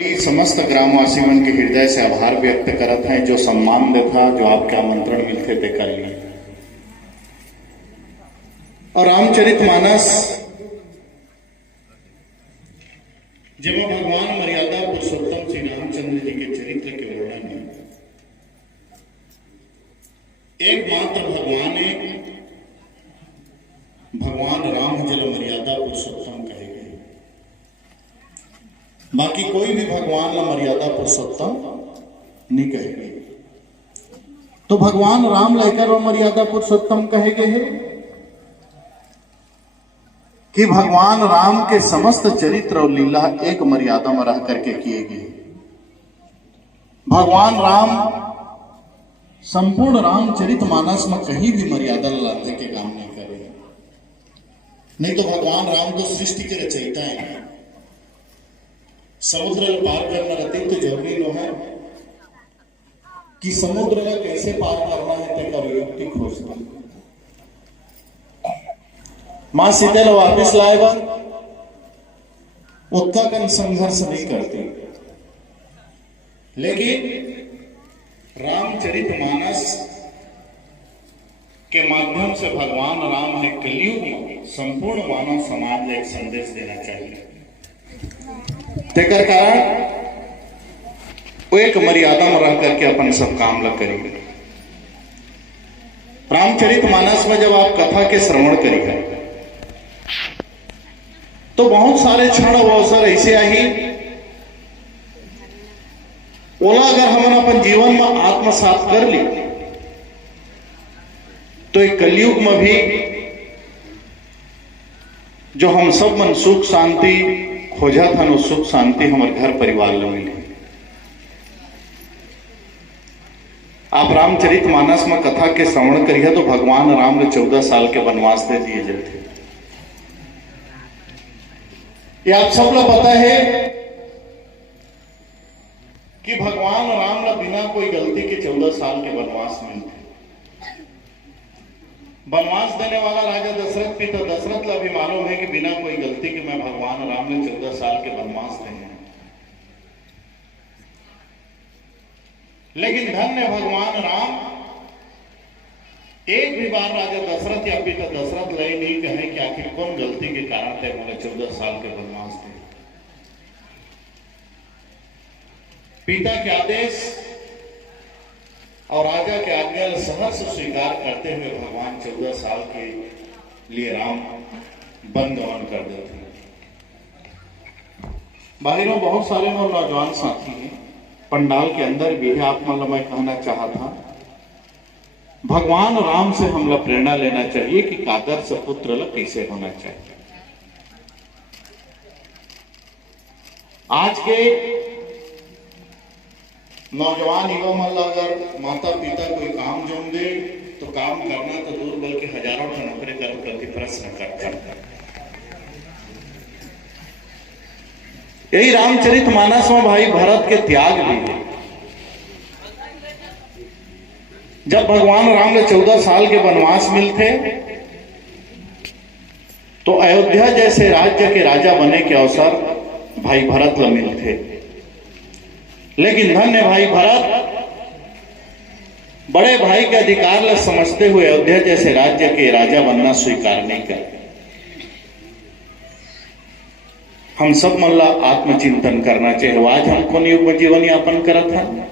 समस्त ग्रामवासीगण के हृदय से आभार व्यक्त करत हैं जो सम्मान देता जो आपके आमंत्रण मिलते थे कर लिए। और रामचरितमानस जब भगवान मर्यादा पुरुषोत्तम श्री रामचंद्र जी के चरित्र के वर्णन में एकमात्र भगवान राम जल मर्यादा पुरुषोत्तम कहे गए, बाकी कोई भी भगवान ला मर्यादा पुरुषोत्तम नहीं कहेंगे। तो भगवान राम लेकर वो मर्यादा पुरुषोत्तम कहे गए हैं कि भगवान राम के समस्त चरित्र और लीला एक मर्यादा में रह करके किए गए। भगवान राम संपूर्ण रामचरितमानस में कहीं भी मर्यादा लाने के काम नहीं करे। नहीं तो भगवान राम तो सृष्टि के रचयिता है। समुद्र पार करना रहती तो जरूरी नो है कि समुद्र में कैसे पार करना है तक युक्ति खोजना। मां सीता ने वापिस लाएगा उत्ता का संघर्ष नहीं करती, लेकिन रामचरितमानस के माध्यम से भगवान राम है कलयुग में संपूर्ण मानव समाज में एक संदेश देना चाहिए। तेकर कारण वो एक मर्यादा में रह करके अपन सब काम लग करेंगे। रामचरितमानस में जब आप कथा के श्रवण करेंगे तो बहुत सारे क्षण और अवसर ऐसे आई ओला अगर हम अपन जीवन में आत्मसात कर ली तो एक कलयुग में भी जो हम सब मन सुख शांति खोजा था नो सुख शांति हमारे घर परिवार में मिली। आप रामचरितमानस में कथा के श्रवण करिए तो भगवान राम ने 14 साल के वनवास दे दिए जाते। ये आप सब लोग पता है कि भगवान राम ने बिना कोई गलती के 14 साल के वनवास मिलते। वनवास देने वाला राजा दशरथ पिता दशरथ ला भी मालूम है कि बिना कोई गलती के मैं भगवान राम ने 14 साल के वनवास देने, लेकिन धन्य भगवान राम एक भी बार राजा दशरथ या पिता दशरथ लय नहीं कहे कि आखिर कौन गलती के कारण थे मैंने 14 साल के वनवास दे। पिता के आदेश और राजा के आज्ञा सहर्ष स्वीकार करते हुए भगवान 14 साल के लिए राम वन गमन कर देते हैं। बाहरों बहुत सारे नौजवान साथी हैं, पंडाल के अंदर भी है। आप मतलब मैं कहना चाहा था भगवान राम से हम लोग प्रेरणा लेना चाहिए कि आदर्श पुत्र लोग कैसे होना चाहिए। आज के नौजवान युवा मन अगर माता पिता कोई काम जोम दे तो काम करना तो दूर बल्कि हजारों का नौकरी कर प्रति प्रश्न करता। यही रामचरितमानस में भाई भरत के त्याग भी है। जब भगवान राम ने 14 साल के वनवास मिलते तो अयोध्या जैसे राज्य के राजा बने के अवसर भाई भरत ला मिलते, लेकिन धन्य भाई भरत बड़े भाई के अधिकार ला समझते हुए अयोध्या जैसे राज्य के राजा बनना स्वीकार नहीं कर। हम सब मल्ला आत्मचिंतन करना चाहिए। आज हम कौन युग में जीवन यापन करत हैं।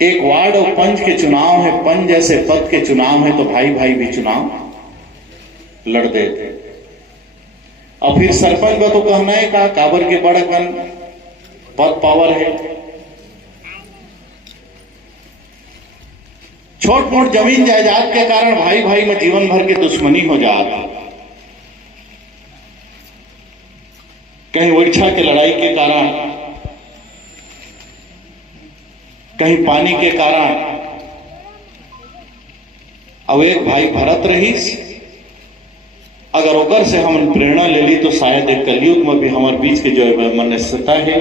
एक वार्ड और पंच के चुनाव है, पंच जैसे पद के चुनाव है तो भाई भाई भी चुनाव लड़ देते। और फिर सरपंच का तो कहना है कहा काबर के बड़कन पद पावर है। छोट मोट जमीन जायदाद के कारण भाई भाई में जीवन भर की दुश्मनी हो जाती। कहीं ओरछा के लड़ाई के कारण, कहीं पानी के कारण। अब एक भाई भरत रहीस, अगर ओकर से हम प्रेरणा ले ली तो शायद एक कलयुग में भी हमारे बीच के जो मनुष्यता है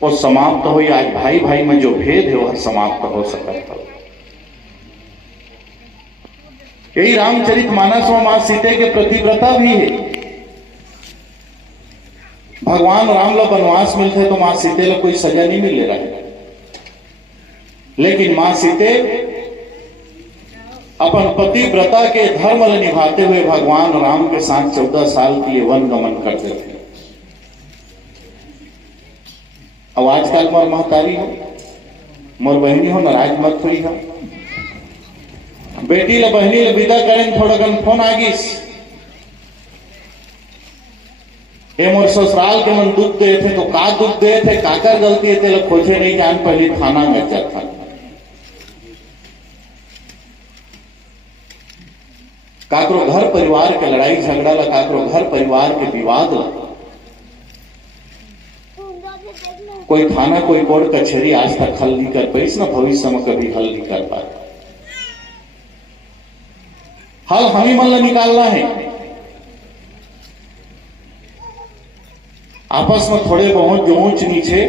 वो समाप्त हो। आज भाई भाई में जो भेद है वह समाप्त हो सकता। यही रामचरितमानस में मां सीता के प्रतिव्रता भी है। भगवान राम ला वनवास मिलते तो मां सीते ला कोई सजा नहीं मिले रहा है, लेकिन मां सीते अपन पतिव्रता के धर्म ला निभाते हुए भगवान राम के साथ 14 साल की वन गमन करते थे। अब आजकल मोर महतारी हो, मोर बहनी हो, नाराज मत हुई हो, बेटी ला बहनी ला विदा करें थोड़ा गन फोन आ गीस, ये मोर ससुराल के मन दुख दे थे तो का दुख दे थे, काकर गलती थे खोजे नहीं जान, पहले थाना में जाता था। काकरो घर परिवार के लड़ाई झगड़ा ला, काकरो घर परिवार के विवाद ला कोई थाना कोई कोर्ट कचहरी आज तक हल नहीं कर पाई, ना भविष्य में कभी हल नहीं कर पाए। हल हम ही मन ला निकालना है, आपस में थोड़े बहुत जो ऊंच नीचे।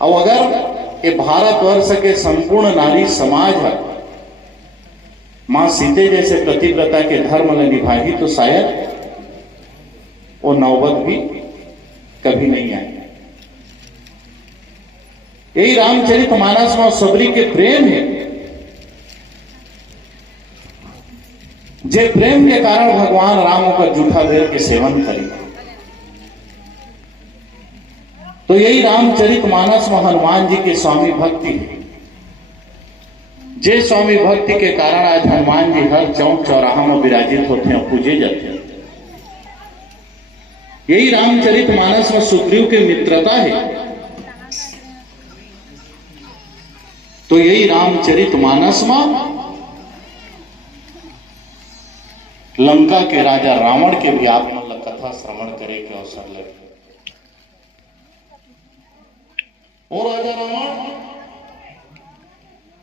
और अगर ये भारतवर्ष के संपूर्ण नारी समाज है मां सीते जैसे पतिव्रता के धर्म में निभाएगी तो शायद वो नौबत भी कभी नहीं आए। यही रामचरितमानस में सबरी के प्रेम है, जे प्रेम के कारण भगवान राम का जूठा बेर के सेवन करेगा। तो यही रामचरितमानस में हनुमान जी के स्वामी भक्ति है, जे स्वामी भक्ति के कारण आज हनुमान जी हर चौक चौराहा में विराजित होते हैं, पूजे जाते हैं। यही रामचरितमानस में सुग्रीव की मित्रता है, तो यही रामचरितमानस में लंका के राजा रावण के भी आप मतलब कथा श्रवण करे के अवसर लगे। और राजा रावण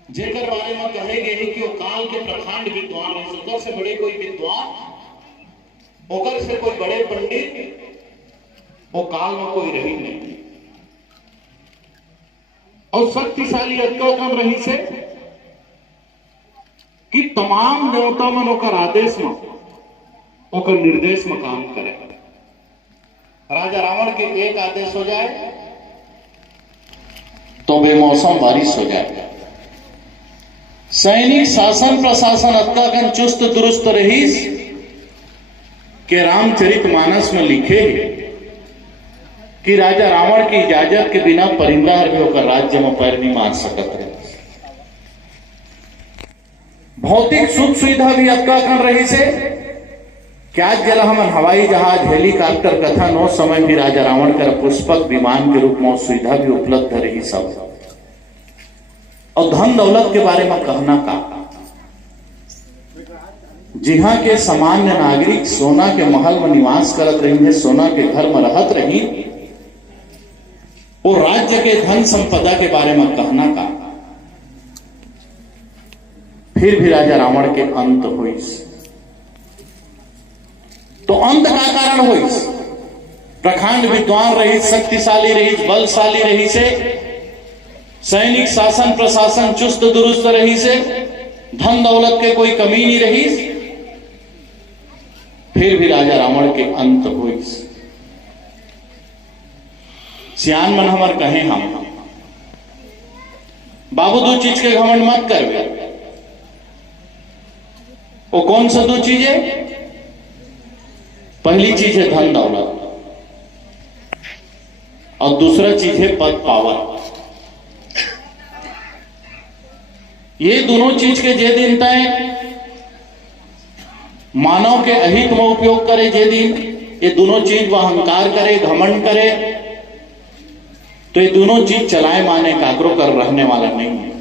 जेकर बारे में कहे गए कि वो काल के प्रखंड विद्वान है, सबसे से बड़े कोई विद्वान, ओकर से कोई बड़े पंडित वो काल में कोई रही नहीं, और शक्तिशाली अत्याकम रही से कि तमाम देवता मन ओकर आदेश में ओकर निर्देश में काम करे। राजा रावण के एक आदेश हो जाए तो बेमौसम बारिश हो जाए। सैनिक शासन प्रशासन अत्याकम चुस्त दुरुस्त रहीस के रामचरितमानस में लिखे कि राजा रावण की इजाजत के बिना परिंदा भी होकर राज्य में पैर नहीं मार सकते रहे। भौतिक सुख सुविधा भी अत्याकम रही से क्या जल हम हवाई जहाज हेलीकॉप्टर कथा नो समय भी राजा रावण कर पुष्पक विमान के रूप में सुविधा भी उपलब्ध रही सब। और धन दौलत के बारे में कहना का, जिहां के सामान्य नागरिक सोना के महल में निवास करत रही है, सोना के घर में रहत रही, और राज्य के धन संपदा के बारे में कहना का, फिर भी राजा रावण के अंत हुई। तो अंत का कारण हुई, प्रखंड विद्वान रही, शक्तिशाली रही, बलशाली रही से, सैनिक शासन प्रशासन चुस्त दुरुस्त रही से, धन दौलत के कोई कमी नहीं रही, फिर भी राजा रावण के अंत हुई। सियान मन हमर कहे हम बाबू दो चीज के घमंड मत कर। वो कौन सा दो चीज है? पहली चीज है धन दौलत, और दूसरा चीज है पद पावर। ये दोनों चीज के जे दिन तय मानव के अहित में उपयोग करे, जे दिन ये दोनों चीज वो अहंकार करे, घमंड करे, तो ये दोनों चीज चलाए माने काकरो कर रहने वाला नहीं है।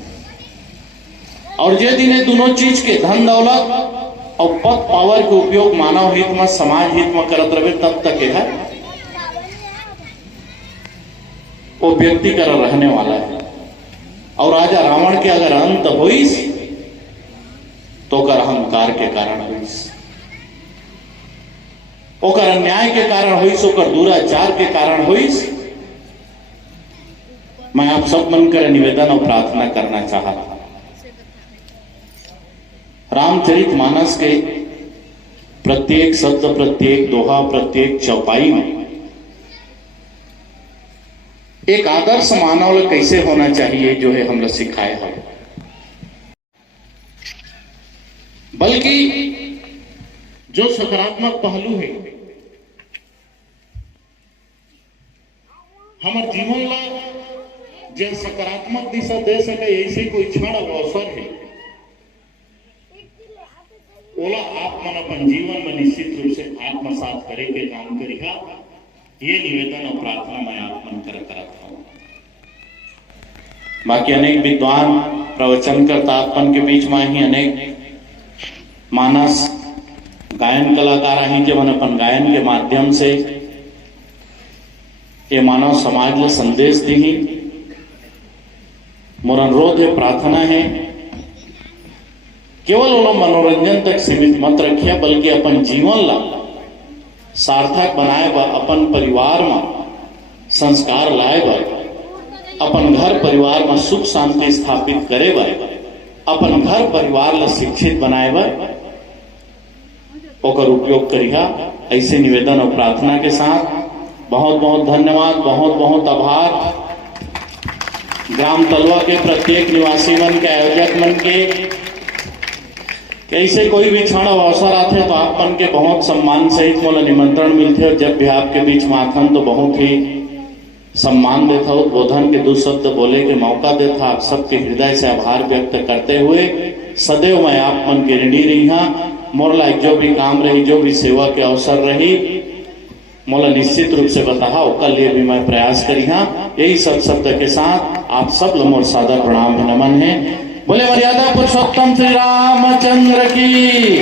और जे दिन ये दोनों चीज के धन दौलत और पद पावर के उपयोग मानव हित में समाज हित में करत रहे, तब तक है वो व्यक्ति कर रहने वाला है। और राजा रावण के अगर अंत हुई तो कर अहंकार के कारण हुई, ओकर अन्याय के कारण हुई, ओकर दुराचार के कारण हुई। मैं आप सब मन कर निवेदन और प्रार्थना करना चाहता, रामचरितमानस के प्रत्येक शब्द, प्रत्येक दोहा, प्रत्येक चौपाई में एक आदर्श मानव कैसे होना चाहिए जो है हम लोग सिखाए हैं। बल्कि जो सकारात्मक पहलू है हमारे जीवन ला जो सकारात्मक दिशा दे सके ऐसे कोई क्षण अवसर है ओला आप मन अपन जीवन में निश्चित रूप से आत्मसात करे के काम करिहा, ये निवेदन और प्रार्थना मैं आप मन करता हूं। बाकी अनेक विद्वान प्रवचन करता अपन के बीच में ही अनेक मानस गायन कलाकार हैं जो मन अपन गायन के माध्यम से ये मानव समाज में संदेश दी। मोर अनुरोध है, प्रार्थना है, केवल वो मनोरंजन तक सीमित मत रखिए बल्कि अपन जीवन ला सार्थक बनाए बर, अपन परिवार में संस्कार लाए बर, अपन घर परिवार में सुख शांति स्थापित करे बर, अपन घर परिवार ला शिक्षित बनाए बर ओकर उपयोग करिहा। ऐसे निवेदन और प्रार्थना के साथ बहुत बहुत धन्यवाद, बहुत बहुत आभार ग्राम तलवा के प्रत्येक निवासी मन के, आयोजक मन के। ऐसे कोई भी क्षण अवसर आते तो आप मन के बहुत सम्मान सहित मोला निमंत्रण मिलते और जब भी आपके बीच में आथन तो बहुत ही सम्मान देता, उद्बोधन के दो शब्द बोले के मौका देता। आप सबके हृदय से आभार व्यक्त करते हुए सदैव मैं आप मन के ऋणी रही हाँ। मोर लायक जो भी काम रही, जो भी सेवा के अवसर रही, मोला निश्चित रूप से बताहा ओकर लिए भी मैं प्रयास करी हाँ। यही सब शब्द के साथ आप सब लोग मोर सादर प्रणाम नमन है। बोले मर्यादा पुरुषोत्तम श्री रामचंद्र की।